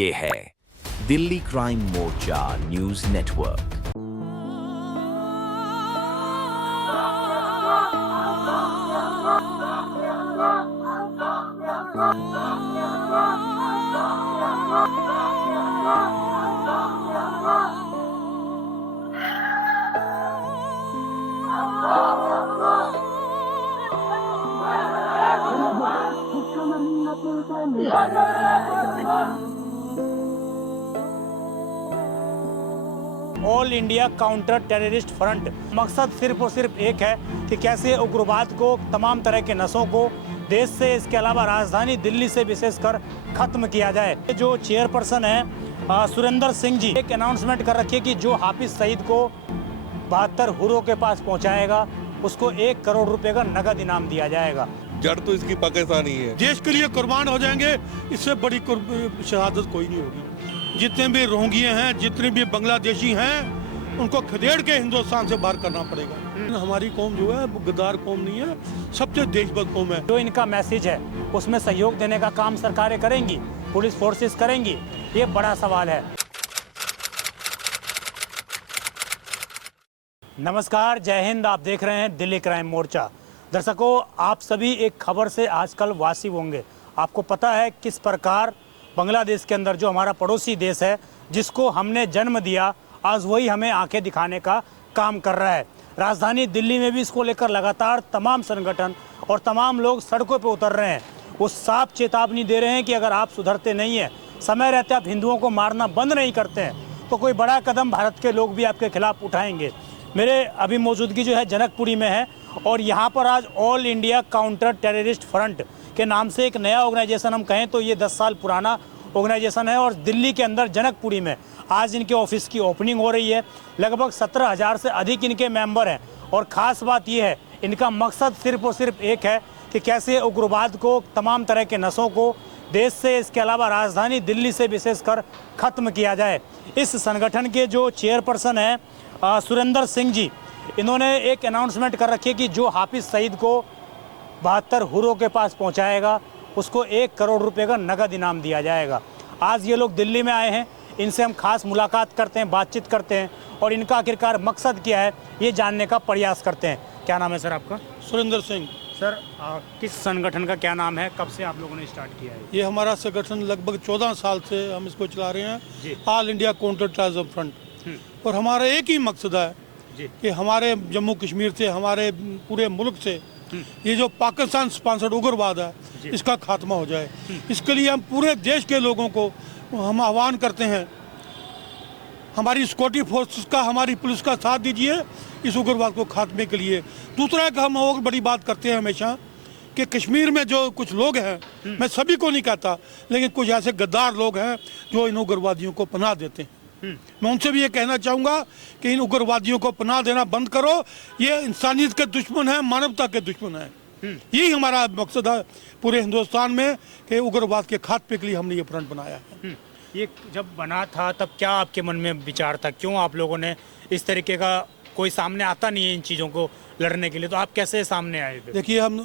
ये है Delhi crime Morcha news network. All India counter terrorist front मकसद सिर्फ और सिर्फ एक है कि कैसे उग्रवाद को, तमाम तरह के नसों को देश से, इसके अलावा राजधानी दिल्ली से विशेषकर खत्म किया जाए। जो चेयरपर्सन है सुरेंद्र सिंह जी, एक अनाउंसमेंट कर रखी है कि जो हाफिज सईद को 72 हुरों के पास पहुंचाएगा उसको 1 करोड़ रुपए का नगद इनाम दिया जाएगा। जड़ तो इसकी पाकिस्तानी है। देश के लिए कुर्बान हो जाएंगे, इससे बड़ी शहादत कोई नहीं होगी। जितने भी रोहिंग्या हैं, जितने भी बांग्लादेशी हैं, उनको खदेड़ के हिंदुस्तान से बाहर करना पड़ेगा। हमारी कौम जो है गद्दार कौम नहीं है, सबसे देशभक्त कौम है। जो इनका मैसेज है उसमें सहयोग देने का काम सरकारें करेंगी, पुलिस फोर्सेस करेंगी, ये बड़ा सवाल है। नमस्कार, जय हिंद। आप देख रहे हैं दिल्ली क्राइम मोर्चा। दर्शकों, आप सभी एक खबर से आजकल वासिफ होंगे। आपको पता है किस प्रकार बांग्लादेश के अंदर, जो हमारा पड़ोसी देश है, जिसको हमने जन्म दिया, आज वही हमें आंखें दिखाने का काम कर रहा है। राजधानी दिल्ली में भी इसको लेकर लगातार तमाम संगठन और तमाम लोग सड़कों पर उतर रहे हैं। वो साफ चेतावनी दे रहे हैं कि अगर आप सुधरते नहीं हैं, समय रहते आप हिंदुओं को मारना बंद नहीं करते हैं, तो कोई बड़ा कदम भारत के लोग भी आपके खिलाफ उठाएंगे। मेरे अभी मौजूदगी जो है जनकपुरी में है, और यहाँ पर आज all India counter terrorist front के नाम से एक नया ऑर्गेनाइजेशन, हम कहें तो ये 10 साल पुराना ऑर्गेनाइजेशन है, और दिल्ली के अंदर जनकपुरी में आज इनके ऑफिस की ओपनिंग हो रही है। लगभग 17,000 से अधिक इनके मेंबर हैं, और ख़ास बात ये है, इनका मकसद सिर्फ और सिर्फ एक है कि कैसे उग्रवाद को, तमाम तरह के नसों को देश से, इसके अलावा राजधानी दिल्ली से विशेषकर ख़त्म किया जाए। इस संगठन के जो चेयरपर्सन हैं सुरेंद्र सिंह जी, इन्होंने एक अनाउंसमेंट कर रखी है कि जो हाफिज सईद को 72 हुरों के पास पहुंचाएगा उसको 1 करोड़ रुपए का नगद इनाम दिया जाएगा। आज ये लोग दिल्ली में आए हैं, इनसे हम खास मुलाकात करते हैं, बातचीत करते हैं, और इनका आखिरकार मकसद क्या है ये जानने का प्रयास करते हैं। क्या नाम है सर आपका? सुरेंद्र सिंह। सर, किस संगठन का क्या नाम है, कब से आप लोगों ने स्टार्ट किया है? ये हमारा संगठन लगभग 14 साल से हम इसको चला रहे हैं, all India counter terrorist front. और हमारा एक ही मकसद है कि हमारे जम्मू कश्मीर से, हमारे पूरे मुल्क से ये जो पाकिस्तान स्पॉन्सर्ड उग्रवाद है, इसका खात्मा हो जाए। इसके लिए हम पूरे देश के लोगों को हम आह्वान करते हैं, हमारी सिक्योरिटी फोर्सेस का, हमारी पुलिस का साथ दीजिए इस उग्रवाद को खात्मे के लिए। दूसरा एक हम और बड़ी बात करते हैं हमेशा कि कश्मीर में जो कुछ लोग हैं, मैं सभी को नहीं कहता, लेकिन कुछ ऐसे गद्दार लोग हैं जो इन उग्रवादियों को पनाह देते हैं। मैं उनसे भी ये कहना चाहूँगा कि इन उग्रवादियों को पनाह देना बंद करो। ये इंसानियत के दुश्मन है, मानवता के दुश्मन है। यही हमारा मकसद है पूरे हिंदुस्तान में कि उग्रवाद के खात्मे के लिए हमने ये फ्रंट बनाया है। ये जब बना था तब क्या आपके मन में विचार था, क्यों आप लोगों ने इस तरीके का, कोई सामने आता नहीं है इन चीज़ों को लड़ने के लिए, तो आप कैसे सामने आए थे? देखिए, हम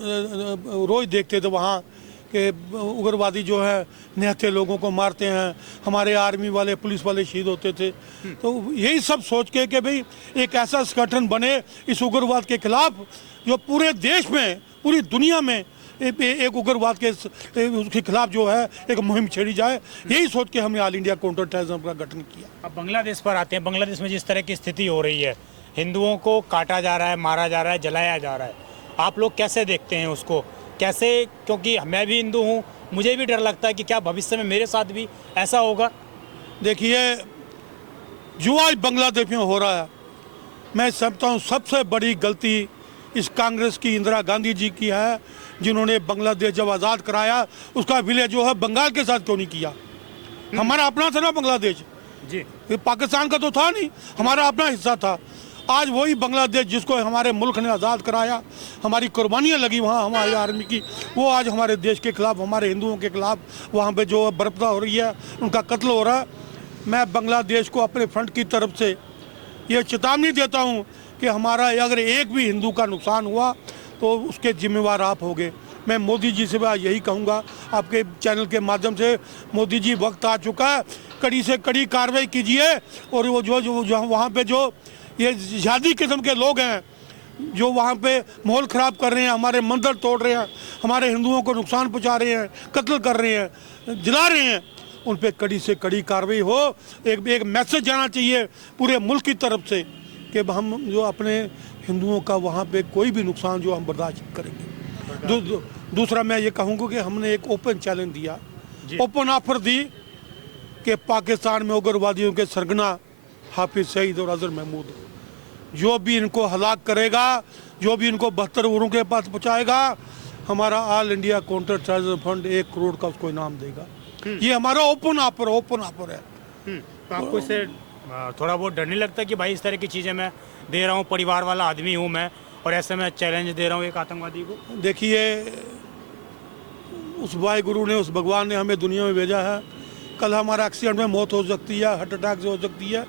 रोज़ देखते थे वहाँ कि उग्रवादी जो है निहत्थे लोगों को मारते हैं, हमारे आर्मी वाले, पुलिस वाले शहीद होते थे। तो यही सब सोच के कि भाई एक ऐसा संगठन बने इस उग्रवाद के खिलाफ, जो पूरे देश में, पूरी दुनिया में एक उग्रवाद के उसके खिलाफ जो है एक मुहिम छेड़ी जाए। यही सोच के हमने ऑल इंडिया काउंटर टेररिज्म का गठन किया। अब बांग्लादेश पर आते हैं। बांग्लादेश में जिस तरह की स्थिति हो रही है, हिंदुओं को काटा जा रहा है, मारा जा रहा है, जलाया जा रहा है, आप लोग कैसे देखते हैं उसको? कैसे, क्योंकि मैं भी हिंदू हूँ, मुझे भी डर लगता है कि क्या भविष्य में मेरे साथ भी ऐसा होगा। देखिए, जो आज बांग्लादेश में हो रहा है, मैं समझता हूँ सबसे बड़ी गलती इस कांग्रेस की, इंदिरा गांधी जी की है, जिन्होंने बांग्लादेश जब आज़ाद कराया उसका विलय जो है बंगाल के साथ क्यों नहीं किया। हमारा अपना था ना बांग्लादेश जी, ये पाकिस्तान का तो था नहीं, हमारा अपना हिस्सा था। आज वही बांग्लादेश जिसको हमारे मुल्क ने आज़ाद कराया, हमारी कुर्बानियाँ लगी वहाँ हमारी आर्मी की, वो आज हमारे देश के खिलाफ, हमारे हिंदुओं के खिलाफ वहाँ पे जो बर्बरता हो रही है, उनका कत्ल हो रहा है। मैं बांग्लादेश को अपने फ्रंट की तरफ से ये चेतावनी देता हूँ कि हमारा अगर एक भी हिंदू का नुकसान हुआ तो उसके जिम्मेवार आप होगे। मैं मोदी जी से मैं यही कहूँगा आपके चैनल के माध्यम से, मोदी जी वक्त आ चुका है, कड़ी से कड़ी कार्रवाई कीजिए। और वो जो वहाँ पे जो ये जिहादी किस्म के लोग हैं जो वहाँ पे माहौल ख़राब कर रहे हैं, हमारे मंदिर तोड़ रहे हैं, हमारे हिंदुओं को नुकसान पहुँचा रहे हैं, कत्ल कर रहे हैं, जला रहे हैं, उन पे कड़ी से कड़ी कार्रवाई हो। एक मैसेज जाना चाहिए पूरे मुल्क की तरफ से कि हम जो अपने हिंदुओं का वहाँ पे कोई भी नुकसान जो हम बर्दाश्त करेंगे। दूसरा मैं ये कहूँगा कि हमने एक ओपन चैलेंज दिया, ओपन ऑफर दी कि पाकिस्तान में उग्रवादियोल के सरगना हाफिज सईद और अजहर महमूद, जो भी इनको हलाक करेगा, जो भी इनको 72 उम्रों के पास पहुँचाएगा, हमारा all India counter terrorism fund 1 crore का उसको इनाम देगा। ये हमारा ओपन ऑफर है। तो आपको इससे थोड़ा बहुत डर नहीं लगता कि भाई इस तरह की चीज़ें मैं दे रहा हूँ, परिवार वाला आदमी हूँ मैं, और ऐसे में चैलेंज दे रहा हूँ एक आतंकवादी को? देखिए, उस वाहे गुरु ने, उस भगवान ने हमें दुनिया में भेजा है। कल हमारा एक्सीडेंट में मौत हो सकती है, हार्ट अटैक से हो सकती है,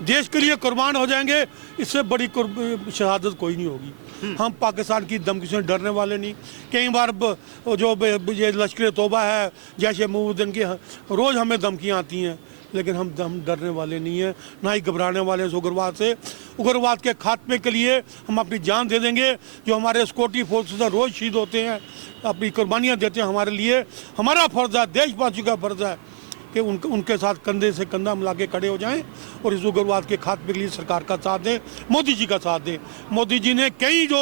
देश के लिए कुर्बान हो जाएंगे, इससे बड़ी शहादत कोई नहीं होगी। हम पाकिस्तान की धमकी से डरने वाले नहीं। कई बार जो ये लश्कर तौबा है, जैसे मुद्दन की रोज़ हमें धमकियाँ आती हैं, लेकिन हम डरने वाले नहीं हैं, ना ही घबराने वाले हैं उग्रवाद से। उग्रवाद के खात्मे के लिए हम अपनी जान दे देंगे। जो हमारे सिक्योरिटी फोर्सेस रोज़ शहीद होते हैं, अपनी कुर्बानियाँ देते हैं हमारे लिए, हमारा फ़र्ज़ है, देशवासियों का फ़र्ज़ है कि उनके साथ कंधे से कंधा मिला के खड़े हो जाएं और इस उग्रवाद के खात्मे के लिए सरकार का साथ दें, मोदी जी का साथ दें। मोदी जी ने कई जो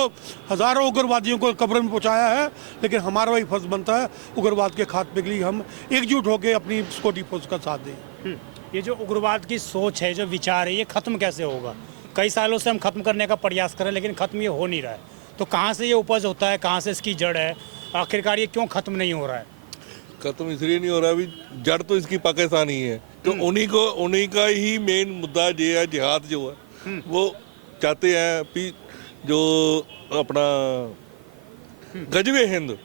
हज़ारों उग्रवादियों को कब्र में पहुंचाया है, लेकिन हमारा वही फर्ज बनता है उग्रवाद के खात्मे के लिए हम एकजुट होकर अपनी सिक्योरिटी फोर्स का साथ दें। ये जो उग्रवाद की सोच है, जो विचार है, ये ख़त्म कैसे होगा? कई सालों से हम ख़त्म करने का प्रयास कर रहे हैं, लेकिन ख़त्म ये हो नहीं रहा है। तो कहाँ से ये उपज होता है, कहाँ से इसकी जड़ है, आखिरकार ये क्यों ख़त्म नहीं हो रहा है? खत्म इसलिए नहीं हो रहा, अभी जड़ तो इसकी पाकिस्तान ही है। तो उन्हीं का ही मेन मुद्दा ये है, जिहाद जो है वो चाहते हैं कि जो अपना गजवे हिंद,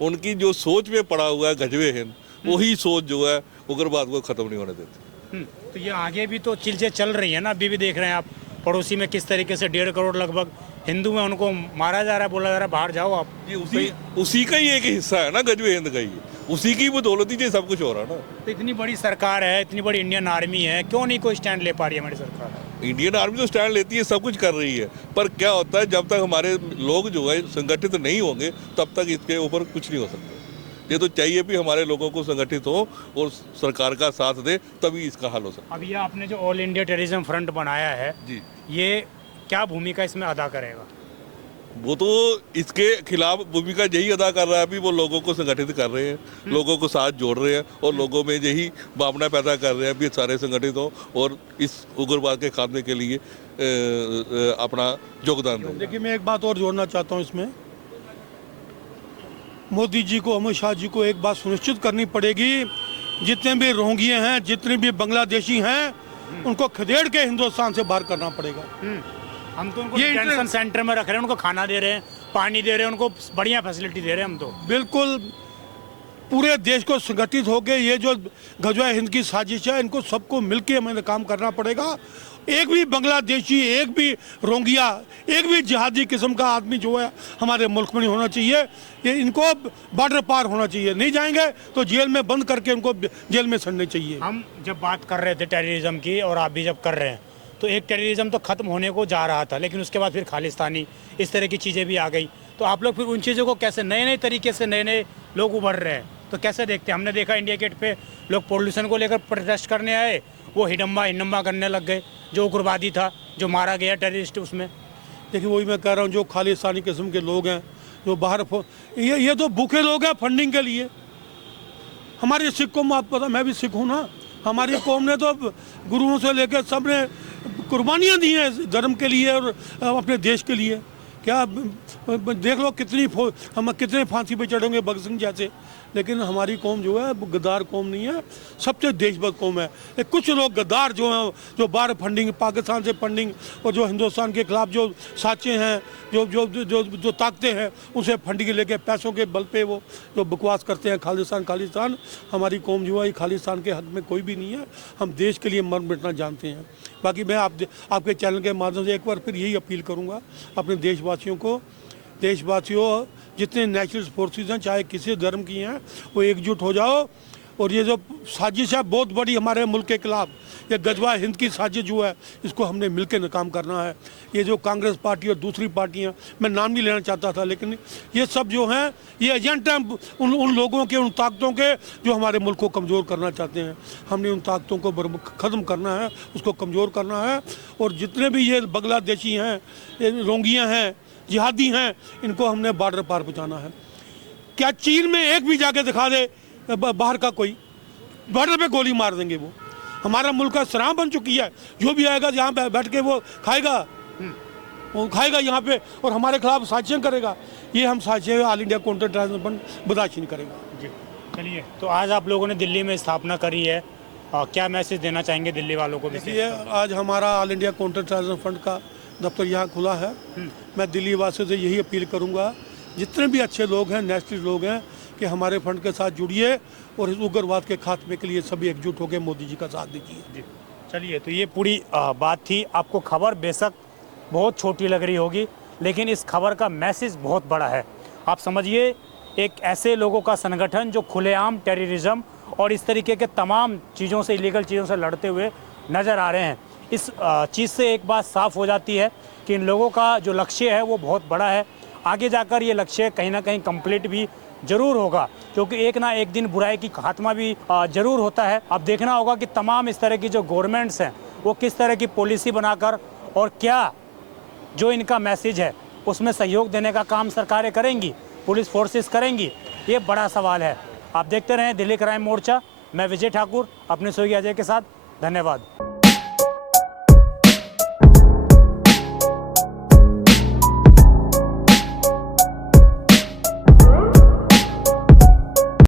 उनकी जो सोच में पड़ा हुआ है गजवे हिंद, वही सोच जो है उग्रवाद को खत्म नहीं होने देती। तो ये आगे भी तो चीज़ें चल रही है ना, अभी भी देख रहे हैं आप पड़ोसी में किस तरीके से 1.5 करोड़ लगभग हिंदू में उनको मारा जा रहा है, बोला जा रहा है बाहर जाओ आप। ये उसी का ही एक हिस्सा है ना, गजवे हिंद का ही, उसी की बदौलत ही सब कुछ हो रहा है ना। तो इतनी बड़ी सरकार है, इतनी बड़ी इंडियन आर्मी है, क्यों नहीं कोई स्टैंड ले पा रही है हमारी सरकार? इंडियन आर्मी तो स्टैंड लेती है, सब कुछ कर रही है, पर क्या होता है, जब तक हमारे लोग जो है संगठित नहीं होंगे, तब तक इसके ऊपर कुछ नहीं हो सकता। ये तो चाहिए भी हमारे लोगों को संगठित हो और सरकार का साथ दे, तभी इसका हल हो सकता है। अब ये आपने जो ऑल इंडिया टेररिज्म फ्रंट बनाया है जी, ये क्या भूमिका इसमें अदा करेगा? वो तो इसके खिलाफ भूमिका यही अदा कर रहा है, अभी वो लोगों को संगठित कर रहे हैं, लोगों को साथ जोड़ रहे हैं और लोगों में यही भावना पैदा कर रहे हैं भी सारे संगठित हो और इस उग्रवाद के खात्मे के लिए अपना योगदान दें। देखिए, मैं एक बात और जोड़ना चाहता हूँ इसमें। मोदी जी को, अमित शाह जी को एक बात सुनिश्चित करनी पड़ेगी, जितने भी रोहिंग्या हैं, जितने भी बांग्लादेशी हैं, उनको खदेड़ के हिंदुस्तान से बाहर करना पड़ेगा। हम तो उनको डिटेंशन सेंटर में रख रहे हैं, उनको खाना दे रहे हैं, पानी दे रहे हैं, उनको बढ़िया फैसिलिटी दे रहे हैं हम तो। बिल्कुल, पूरे देश को संगठित होकर ये जो गजवा हिंद की साजिश है, इनको सबको मिलकर हमें काम करना पड़ेगा। एक भी बांग्लादेशी, एक भी रोहिंग्या, एक भी जिहादी किस्म का आदमी जो है हमारे मुल्क में नहीं होना चाहिए। ये इनको बॉर्डर पार होना चाहिए, नहीं जाएंगे तो जेल में बंद करके उनको जेल में सड़ने चाहिए। हम जब बात कर रहे थे टेररिज्म की, और आप भी जब कर रहे हैं, तो एक टेररिज्म तो ख़त्म होने को जा रहा था, लेकिन उसके बाद फिर खालिस्तानी इस तरह की चीज़ें भी आ गई। तो आप लोग फिर उन चीज़ों को कैसे नए तरीके से नए लोग उभर रहे हैं, तो कैसे देखते हैं? हमने देखा इंडिया गेट पे लोग पोल्यूशन को लेकर प्रोटेस्ट करने आए, वो हिडम्बा करने लग गए, जो उग्रवादी था, जो मारा गया टेररिस्ट उसमें। देखिए, वही मैं कह रहा हूँ, जो खालिस्तानी किस्म के लोग हैं, जो बाहर ये तो भूखे लोग हैं फंडिंग के लिए। हमारी सिख कौम, आप पता, मैं भी सिख हूँ ना, हमारी कौम ने तो गुरुओं से लेकर सब ने कुर्बानियाँ दी हैं धर्म के लिए और अपने देश के लिए। क्या देख लो हम कितने फांसी पे चढ़ेंगे भगत सिंह जैसे, लेकिन हमारी कौम जो है गद्दार कौम नहीं है, सबसे देशभक्त कौम है। कुछ लोग गद्दार जो हैं, जो बाहर फंडिंग, पाकिस्तान से फंडिंग, और जो हिंदुस्तान के खिलाफ जो साचे हैं, जो ताकतें हैं, उनसे फंडिंग लेके पैसों के बल पे वो जो बकवास करते हैं खालिस्तान। हमारी कौम जो है खालिस्तान के हक में कोई भी नहीं है, हम देश के लिए मर मिटना जानते हैं। बाकी मैं आपके चैनल के माध्यम से एक बार फिर यही अपील करूँगा अपने देशवासियों को देशवासियों, जितने नेशनल फोर्सेस हैं, चाहे किसी धर्म की हैं, वो एकजुट हो जाओ। और ये जो साजिश है बहुत बड़ी हमारे मुल्क के खिलाफ, ये गजवा हिंद की साजिश जो है, इसको हमने मिलकर नाकाम करना है। ये जो कांग्रेस पार्टी और दूसरी पार्टियां, मैं नाम नहीं लेना चाहता था, लेकिन ये सब जो हैं ये एजेंट हैं उन लोगों के, उन ताकतों के जो हमारे मुल्क को कमज़ोर करना चाहते हैं। हमने उन ताकतों को ख़त्म करना है, उसको कमज़ोर करना है। और जितने भी ये बांग्लादेशी हैं, रोंगियाँ हैं, जिहादी हैं, इनको हमने बॉर्डर पार पहुँचाना है। क्या चीन में एक भी जाके दिखा दे बाहर का कोई, बॉर्डर पे गोली मार देंगे। वो हमारा मुल्क का सराह बन चुकी है। जो भी आएगा यहाँ पे बैठ के वो खाएगा यहाँ पे, और हमारे खिलाफ साजिशें करेगा। ये हम साजिशें all India counter terrorism fund बर्दाश्त नहीं करेगा। जी चलिए, तो आज आप लोगों ने दिल्ली में स्थापना करी है, क्या मैसेज देना चाहेंगे दिल्ली वालों को? देखिए, आज हमारा all India counter terrorism fund का दफ्तर यहाँ खुला है। मैं दिल्ली वासियों से यही अपील करूँगा, जितने भी अच्छे लोग हैं, नेशनलिस्ट लोग हैं, कि हमारे फंड के साथ जुड़िए और इस उग्रवाद के खात्मे के लिए सभी एकजुट होकर मोदी जी का साथ दीजिए। जी चलिए, तो ये पूरी बात थी। आपको खबर बेशक बहुत छोटी लग रही होगी, लेकिन इस खबर का मैसेज बहुत बड़ा है। आप समझिए, एक ऐसे लोगों का संगठन जो खुलेआम टेररिज्म और इस तरीके के तमाम चीज़ों से, इलीगल चीज़ों से लड़ते हुए नज़र आ रहे हैं। इस चीज़ से एक बात साफ हो जाती है कि इन लोगों का जो लक्ष्य है वो बहुत बड़ा है। आगे जाकर ये लक्ष्य कहीं ना कहीं कंप्लीट भी जरूर होगा, क्योंकि एक ना एक दिन बुराई की खात्मा भी जरूर होता है। अब देखना होगा कि तमाम इस तरह की जो गवर्नमेंट्स हैं वो किस तरह की पॉलिसी बनाकर, और क्या जो इनका मैसेज है उसमें सहयोग देने का काम सरकारें करेंगी, पुलिस फोर्सेस करेंगी, ये बड़ा सवाल है। आप देखते रहें दिल्ली क्राइम मोर्चा। मैं विजय ठाकुर अपने सहयोगी अजय के साथ। धन्यवाद।